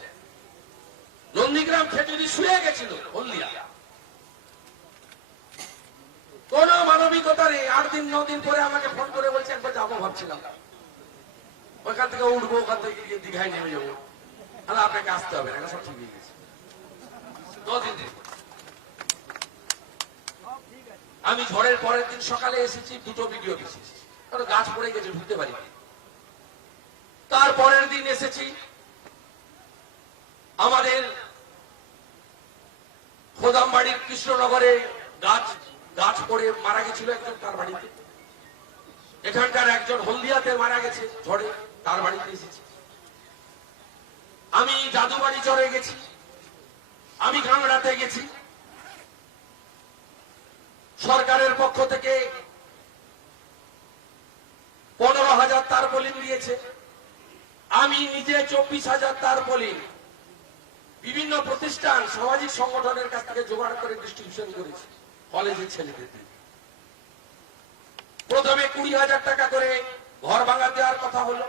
নন্দীগ্রাম খেজুরি শুয়ে গেছিল হলদিয়া, কোন মানবিকতা নেই। 8 দিন 9 দিন পরে আমাকে ফোন করে বলছে একবার যাবো ভাবছিলাম, ওইখান থেকে উঠবো, ওখান থেকে গিয়ে দীঘায় নেমে যাবো, তাহলে আপনাকে আসতে হবে না, সব ঠিক হয়ে গেছে। 2 দিন আমি ঝড়ের পরের দিন সকালে এসেছি, 2টো ভিডিও এসেছি, কারণ গাছ পড়ে গেছে ঢুকতে পারি। তারপরের দিন এসেছি, আমাদের খোদামবাড়ির কৃষ্ণনগরে গাছ পড়ে মারা গেছিল একজন, তার বাড়িতে। এখানকার একজন হলদিয়াতে মারা গেছে ঝড়ে, তার বাড়িতে এসেছি। আমি জাদুবাড়ি চড়ে গেছি, আমি কাংড়াতে গেছি। সরকারের পক্ষ থেকে 15,000 তারপলিন দিয়েছে, আমি নিজে 24,000 তারপলিন বিভিন্ন প্রতিষ্ঠান সামাজিক সংগঠনের কাছ থেকে জোগাড় করে ডিস্ট্রিবিউশন করেছি কলেজের ছেলেদের। প্রথমে 20,000 টাকা করে ঘর ভাঙা দেওয়ার কথা হলো,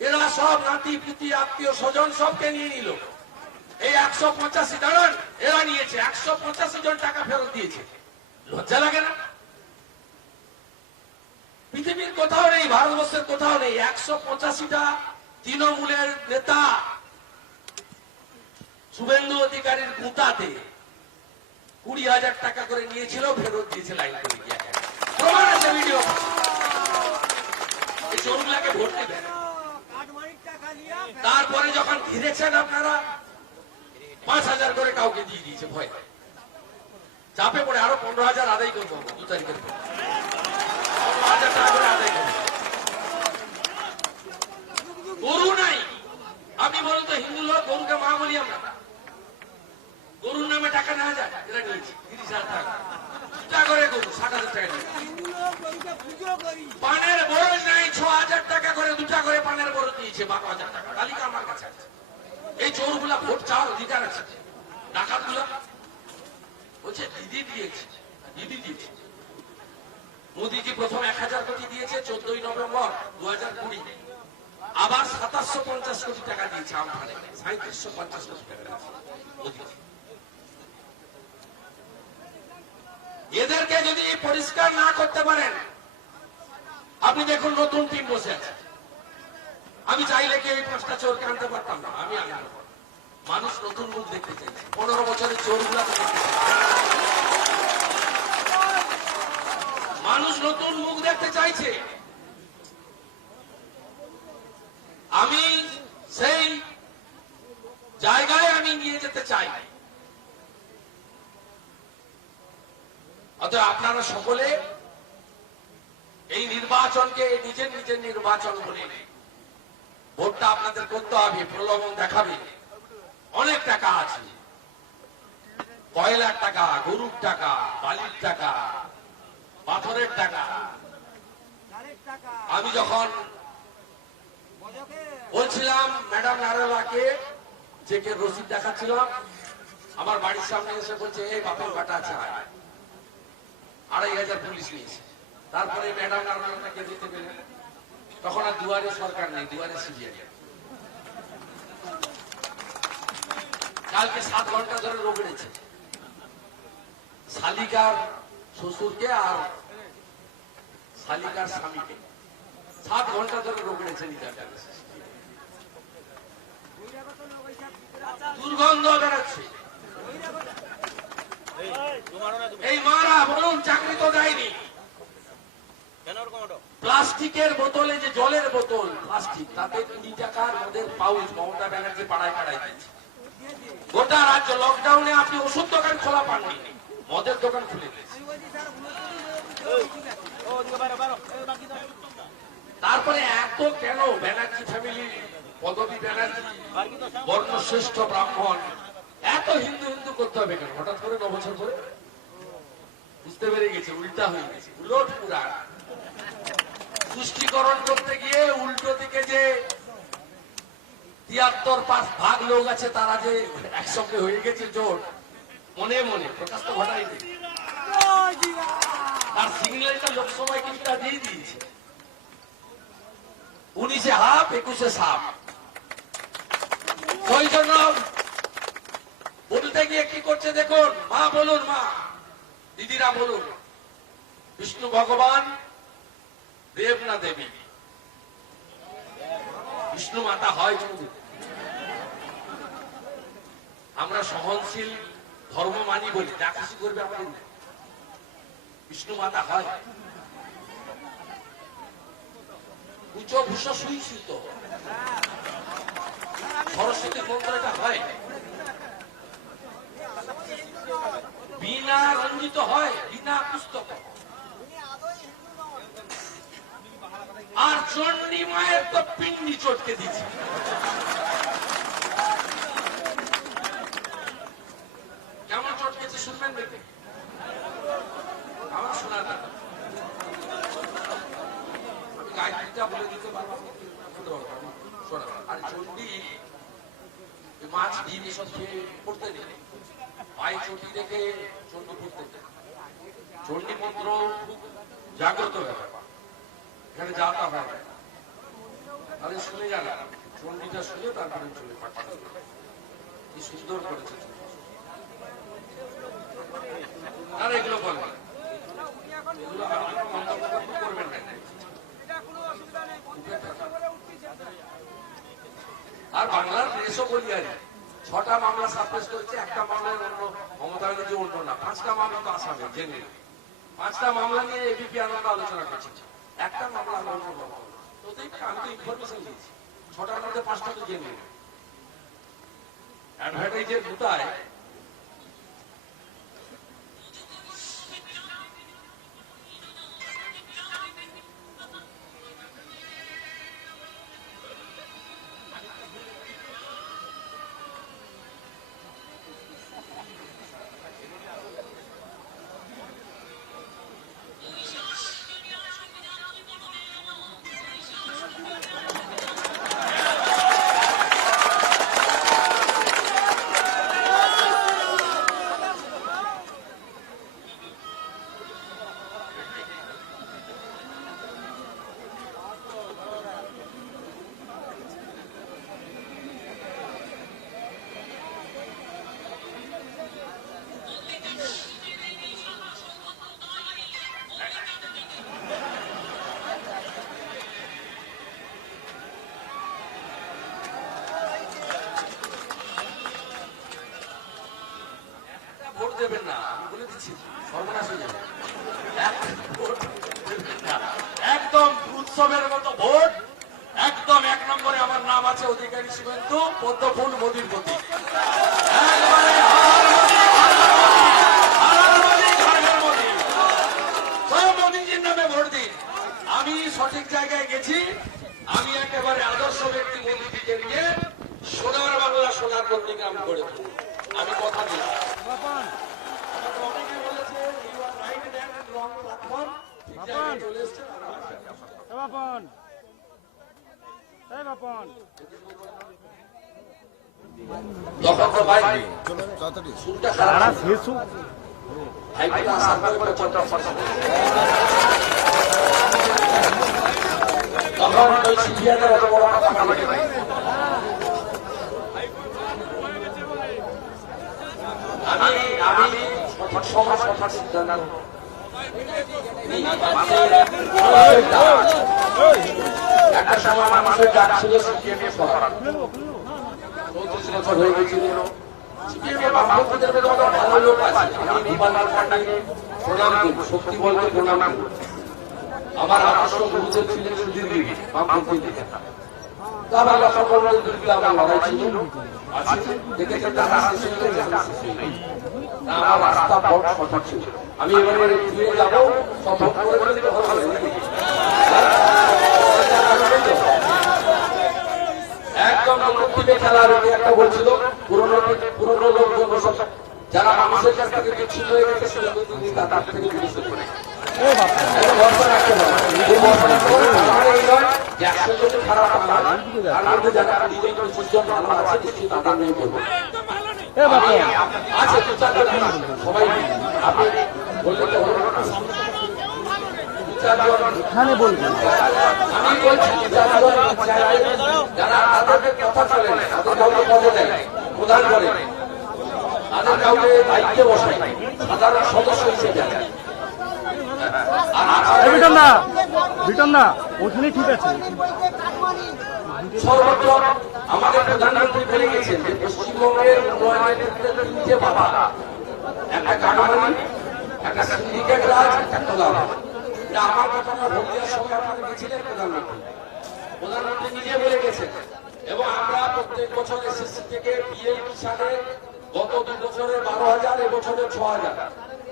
এরা সব নাতি পুতি আত্মীয় স্বজন সবকে নিয়ে নিল। এই 185 দাঁড়ান, এরা নিয়েছে 185 জন টাকা ফেরত দিয়েছে। লজ্জা লাগে না? পৃথিবীর কোথাও নেই, ভারতবর্ষের কোথাও নেই 185টা তৃণমূলের নেতা শুভেন্দু অধিকারীর গুতাতে 20,000 টাকা করে নিয়েছিল, ফেরত দিয়েছে লাইন করে গিয়ে। প্রমাণ আছে, ভিডিও। এই চোরগুলাকে ভোট দেবেন। তারপরে যখন ঘিরেছেন আপনারা, 5,000 করে কাউকে দিয়ে দিয়েছে ভয়, চাপে পড়ে আরো 15,000 আদায় করবো 2 তারিখের পর, 15,000 টাকা করে আদায় করবো। গরু নাই, আপনি বলুন তো, হিন্দু লোক গরুকে মা বলি আমরা, গরুর নামে টাকা নেওয়া যায়, এরা নিয়েছে 30,000 টাকা, 2টা করে গরু 60,000 টাকা নিয়েছে। পানের বরজ নাই, 6,000 টাকা করে 2টা করে পানের বরজ দিয়েছে, 12,000 টাকা। তালিকা আমার কাছে আছে। এই চোরগুলা ভোট চাওয়ার অধিকার আছে, ডাকাত গুলা বলছে দিদি দিয়েছে, দিদি দিয়েছে। মোদীজি প্রথম 1,000 কোটি দিয়েছে 14ই নভেম্বর 2020, আবার 2750 কোটি টাকা দিয়েছে আমফানে, 3750 কোটি টাকা মোদীজি। এদেরকে যদি পরিষ্কার না করতে পারেন, আপনি দেখুন নতুন টিম বসে আছে। আমি চাইলে কি এই 5টা চোরকে আনতে পারতাম না, আমি আনতে পারতাম। মানুষ নতুন মুখ দেখতে চাইছে, 15 বছরের চোরগুলা মানুষ নতুন মুখ দেখতে চাইছে। আমি সেই জায়গায় আমি নিয়ে যেতে চাই। অতএব আপনারা সকলে এই নির্বাচনকে নিজের নিজের নির্বাচন বলে ভোটটা আপনাদের করতে হবে, প্রলোভন দেখাবে। অনেক টাকা আছে, কয়লার টাকা, গরুর টাকা, বালির টাকা, পাথরের টাকা। আমি যখন বলছিলাম ম্যাডাম নারায়ণকে চেকের রসিদ দেখাচ্ছিলাম, আমার বাড়ির সামনে এসে বলছে এই বাপের বাটা আছে, 2,500 পুলিশ নিয়েছে। তারপরে ম্যাডাম নারায়ণকে দিতে পেলেন, তখন আর দুয়ারে সরকার নেই, দুয়ারে সিবিআই। কালকে 7 ঘন্টা ধরে রোগড়েছে শালিকার শ্বশুরকে আর শালিকার স্বামীকে, 7 ঘন্টা ধরে রোগড়েছে। দুর্গন্ধ বেড়াচ্ছে। এই মারা বলুন চাকরি তো দেয়নি। প্লাস্টিকের বোতলে, যে জলের বোতল প্লাস্টিক, তাতে 20 টাকার মদের পাউচ মমতা ব্যানার্জি পাড়ায় পাড়ায় দিচ্ছে। গোটা রাজ্য লকডাউনে আপনি ওষুধ দোকান খোলা পাননি, মদের দোকান খুলে দিয়েছে। তারপরে এত কেন ব্যানার্জি ফ্যামিলি, পদবী ব্যানার্জি, বর্ণশ্রেষ্ঠ ব্রাহ্মণ, এত হিন্দু হিন্দু করতে হবে কেন? হঠাৎ করে 9 বছর পরে বুঝতে পেরে গেছে উল্টা হয়ে গেছে, উলট পুরা। তুষ্টিকরণ করতে গিয়ে উল্টো দিকে যে 73% লোক আছে, তারা যে একসঙ্গে হয়ে গেছে জোট, মনে মনে প্রকাশ তো ঘটাইনি। তার সিগন্যালটা লোকসভায় কিছুটা দিয়ে দিয়েছে, 19-এ হাফ 21-এ সাপ। ওই জন্য বলতে গিয়ে কি করছে দেখুন, মা বলুন, মা দিদিরা বলুন, বিষ্ণু ভগবান, দেব না দেবী? বিষ্ণু মাতা হয় যদি। আমরা সহনশীল ধর্ম মানি বলি, যা খুশি করবে আমাদের না। বিষ্ণু মাতা হয়? উঁচু ভূষা সুইসিত সরস্বতী মন্ত্রটা হয়? বিনা রঞ্জিত হয়, বিনা পুস্তক। আর চণ্ডী মায়ের তো পিন্ডি চটকে দিচ্ছে। কেমন চটকেছে শুনবেন দেখে? আমার শোনা না, আমি গায়ত্রীটা বলে দিতে পারবো। শোনা, আর চণ্ডী মাছ ডিম এসব খেয়ে পড়তে নেই, পায়ে চটি রেখে চণ্ডী পড়তে। চণ্ডী মন্ত্র খুব জাগ্রত ব্যাপার, এখানে যাতা হয় না। তাহলে শুনে যান, চণ্ডীটা শুনে তারপরে চলে পাঠাতে। কি সুন্দর করেছে। আর এগুলো বলবেন, এগুলো করবেন না। আর বাংলার দেশও বলি আর 6টা মামলা সাবমিট করেছে, একটা মামলায় অন্য মমতা ব্যানার্জি অন্য না, 5টা মামলা তো আসামে জেনে। 5টা মামলা নিয়ে এবিপি আনন্দ আলোচনা করছে, একটা মামলা আমি তো ইনফরমেশন দিয়েছি, 6টার মধ্যে 5টা তো জেনে। অ্যাডভার্টাইজের দুটায় দেবেন না, আমি বলে দিচ্ছি, সর্বনাশ হয়ে যাবে। একদম উৎসবের মতো ভোট, একদম 1 নম্বরে আমার নাম আছে অধিকারী শুভেন্দু, পদ্মফুল মোদীর প্রতি। মোদীজির নামে ভোট দিন। আমি সঠিক জায়গায় গেছি, আমি একেবারে আদর্শ ব্যক্তি মোদীজিকে নিয়ে সোনার বাংলা, সোনার নন্দীগ্রাম করে দেবো। আমি কথা দিই। আমি সমাজ কথা সিদ্ধান্ত একটা সময় আমার মানুষের ডাক ছিল সিপিএমের সরকার, 34 বছর হয়ে গেছিল। সিপিএমের বামপন্থীদের মধ্যে ভালো লোক আছে, আমি গোপাললাল পান্ডাকে প্রণাম করি, শক্তি বলতে প্রণাম করি। আমার আদর্শ গুরুদেব ছিলেন সুধীর দেবী, বামপন্থী নেতা। আমার সকল দুর্গে আমার লড়াই ছিল, দেখেছেন তারা আমার রাস্তা পথ সঠিক ছিল। আমি এবারে ফিরে যাবো, সব ভোট করে দিতে হবে। একদম নতুন খেলা একটা বলছিল, পুরনো লোকজন যারা মানুষের কাছ থেকে বিচ্ছিন্ন হয়ে গেছে, তার থেকে বিচ্ছিন্ন করে খারাপ আছে সবাই আপনি বলবেন। আমি বলছি যারা তাদের কথা চলে না, তাদের কাউকে পদে দেয়, প্রদান করে, তাদের কাউকে দায়িত্বে বসায়, সাধারণ সদস্য হিসেবে বিটন না ওখানে ঠিক আছে। সর্বত্র আমাদের প্রধানমন্ত্রী বলে গেছেন যে পশ্চিমবঙ্গের উন্নয়নের ক্ষেত্রে তিনটে বাধা, একটা কাটমানি, একটা সিন্ডিকেট রাজ, একটা তোলাবাজ। এটা আমার কথা না, ভোটের সময় আপনারা গেছিলেন প্রধানমন্ত্রী নিজে বলে গেছেন। এবং আমরা প্রত্যেক বছর এসএসসি থেকে পিএম কিষানে গত 2 বছরে 12,000, এবছরে 6,000,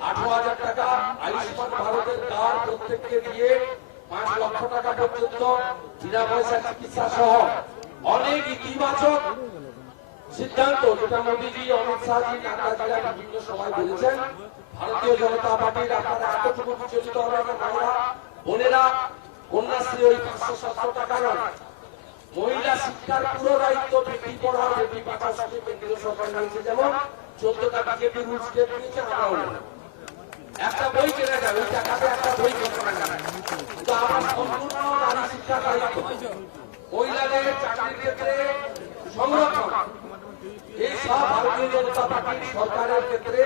18,000 টাকা আয়ুষ্মান ভারতের কার্ড প্রত্যেককে দিয়ে 5 লক্ষ টাকা পর্যন্ত বিনা পয়সা চিকিৎসা সহ অনেক ইতিবাচক সিদ্ধান্ত, যেটা মোদীজি, অমিত শাহজি, নাড্ডাজিরা বিভিন্ন সময় বলেছেন। ভারতীয় জনতা পার্টির আপনারা এতটুকু বিচলিত হবে না, মায়েরা বোনেরা, কন্যাশ্রী ওই 500-700 টাকা নয়, মহিলা শিক্ষার পুরো দায়িত্ব বেটি পড়াও বেটি বাঁচাও সাথে কেন্দ্রীয় সরকার নিয়েছে। যেমন 14টা বিজেপি রুল স্টেপ নিয়েছে, আমরাও নেব। একটা বই কেনা যাবে, ওই টাকাতে একটা বই কেনা যাবে, কিন্তু আমার সম্পূর্ণ নারী শিক্ষার দায়িত্ব, মহিলাদের চাকরির ক্ষেত্রে সংরক্ষণ, এই সব ভারতীয় জনতা পার্টির সরকারের ক্ষেত্রে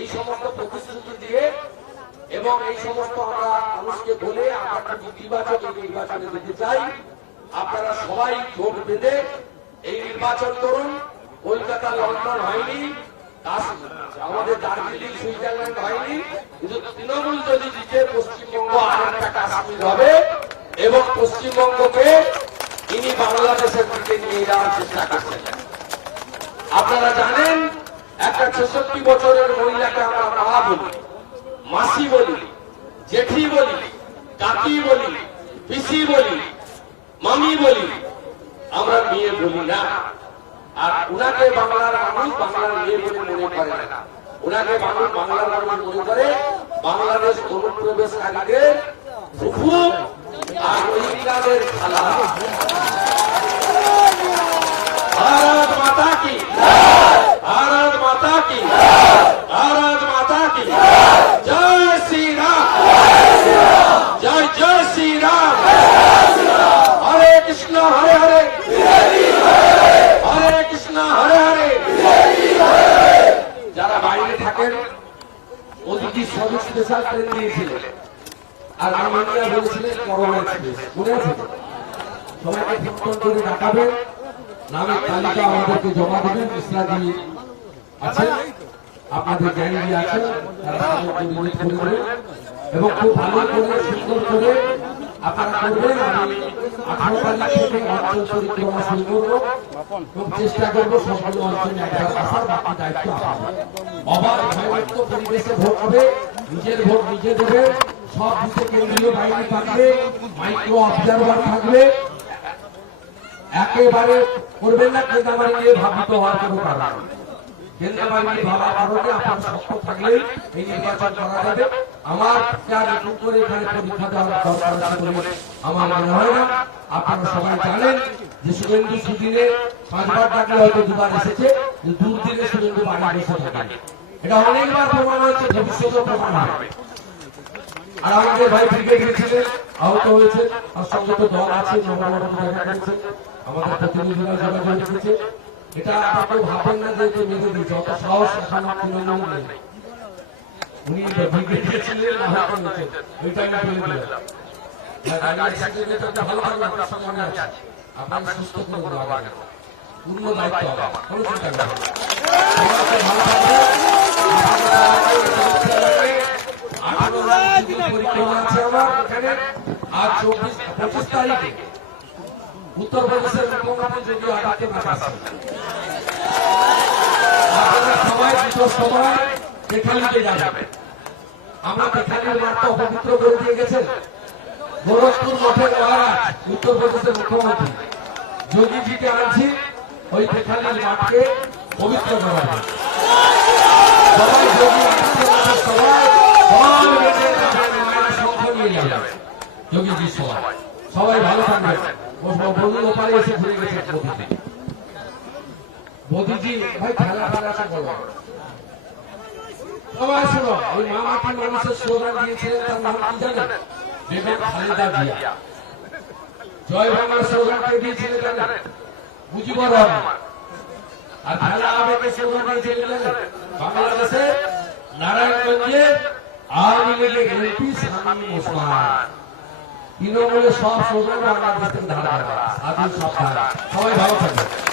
এই সমস্ত প্রতিশ্রুতি দিয়ে এবং এই সমস্ত আমরা মানুষকে বলে আমরা ইতিবাচক এই নির্বাচনে দিতে চাই। আপনারা সবাই ভোট বেঁধে এই নির্বাচন করুন। কলকাতা লন্ডন হয়নি, আমাদের দার্জিলিং সুইজারল্যান্ড হয়নি, কিন্তু তৃণমূল যদি জিতে পশ্চিমবঙ্গ আরেকটা কাশ্মীর হবে এবং পশ্চিমবঙ্গকে ইনি বাংলাদেশের দিকে নিয়ে যাওয়ার চেষ্টা করছেন। আপনারা জানেন একটা 66 বছরের মহিলাকে আমরা মা বলি, মাসি বলি, জেঠি বলি, কাকি বলি, পিসি বলি, মামি বলি, আমরা মেয়ে বলি না। আর উনাকে বাংলার মানুষ বাংলার মেয়ে বলে মনে করে না, উনাকে মানুষ বাংলার মানুষ মনে করে বাংলাদেশ অনুপ্রবেশকারীদের ফুফু আর রোহিঙ্গাদের খালা। भारत माता की, भारत माता की, भारत माता की जय श्री राम, जय जय श्री राम। हरे कृष्ण हरे हरे, हरे कृष्ण हरे हरे। যারা বাইরে থাকেন ওদিকে সবই স্পেশাল ট্রেন দিয়েছিলেন আর আমানিয়া বলেছিলেন করোনা এক্সপ্রেস, মনে আছে? সবাইকে ফোন করে ডাকাবেন, নামের তালিকা আমাদেরকে জমা দেবেন। মিশ্রাজি আছেন, আপনাদের জ্ঞানী আছেন, তারা সবাইকে মিলিত করে দেবেন এবং খুব ভালো করে সুন্দর করে আপনারা করবেন। আমি 18 তারিখ থেকে অঞ্চল পরিক্রমা শুরু করবো এবং চেষ্টা করবো সকল অঞ্চলে একবার আসার, বাকি দায়িত্ব আপনাদের। অবাধ ভয়মুক্ত পরিবেশে ভোট হবে, নিজের ভোট নিজে দেবে, সব বুথে কেন্দ্রীয় বাহিনী থাকবে, মাইক্রো অবজারভার থাকবে। একেবারে করবেন না কেন্দ্রবাড়ি নিয়ে ভাবিত হওয়ার কোনো কারণ, কেন্দ্রবাড়ি নিয়ে ভাবার কারণে আপনার শক্ত থাকলেই এই নির্বাচন করা যাবে। আমার নতুন করে এখানে পরীক্ষা দেওয়ার দরকার আছে বলে আমার মনে হয় না। আপনারা সবাই জানেন যে শুভেন্দু সুদিনে 5 বার ডাকলে হয়তো 2 বার এসেছে, দূর দিনে শুভেন্দু বাড়ি বসে থাকে। এটা অনেকবার প্রমাণ হয়েছে, ভবিষ্যতেও প্রমাণ হবে। আর আমাদের ভাই ব্রিগেড ছিলেন, আহত হয়েছে, আর সঙ্গে তো দল আছে, দেখা গেছে আমাদের প্রতিনিধিরা যোগাযোগ করেছে। এটা আপনাকে ভাবেন না যে মেরে দিয়েছে, অত সাহস এখানে তৃণমূল নেই। উনি ব্রিগেডে ছিলেন, আহত হয়েছে, ওইটা আমি বলে দিলাম। ভালো থাকবে, আপনার সঙ্গে আমি আছি, আপনাকে সুস্থ করে দেবো, পূর্ণ দায়িত্ব হবে, কোনো চিন্তা নেই। ভালো থাকবে। পরিক্রমা আছে আমার এখানে আজ 25 তারিখে উত্তরপ্রদেশের মুখ্যমন্ত্রী যোগী আদিত্যনাথ আসছেন। আপনারা সবাই দুটোর সময় বেখালিতে যাবেন। আমরা বেখালির মাঠটা অপবিত্র করে দিয়ে গেছেন। গোরখপুর মঠের মহারাজ উত্তরপ্রদেশের মুখ্যমন্ত্রী যোগীজিকে আনছি ওই বেখালির মাঠকে পবিত্র করা হবে। সবাই যোগী আদিত্যনাথের সবাই যোগীজি সবাই সবাই ভালো থাকবেন। বন্ধুর ওপারে এসে ঘুরে গেছে মোদীজি। ভাই খেলা খেলা আছে বলো সবাই শোনো, ওই মামাটি মানুষের স্লোগান দিয়েছিলেন, তার নাম কি জানেন? বেগম খালেদা জিয়া। জয় বাংলা স্লোগানকে দিয়েছিলেন জানেন? মুজিবুর রহমান। আর খেলা আবেগে স্লোগান দিয়েছিলেন বাংলাদেশে নারায়ণগঞ্জে আওয়ামী লীগের এমপি শামীম ওসমান, তৃণমূলের সব সোজা বাংলাদেশ থেকে ধারা, আদিল সাবধান, সবাই ভালো থাকবে।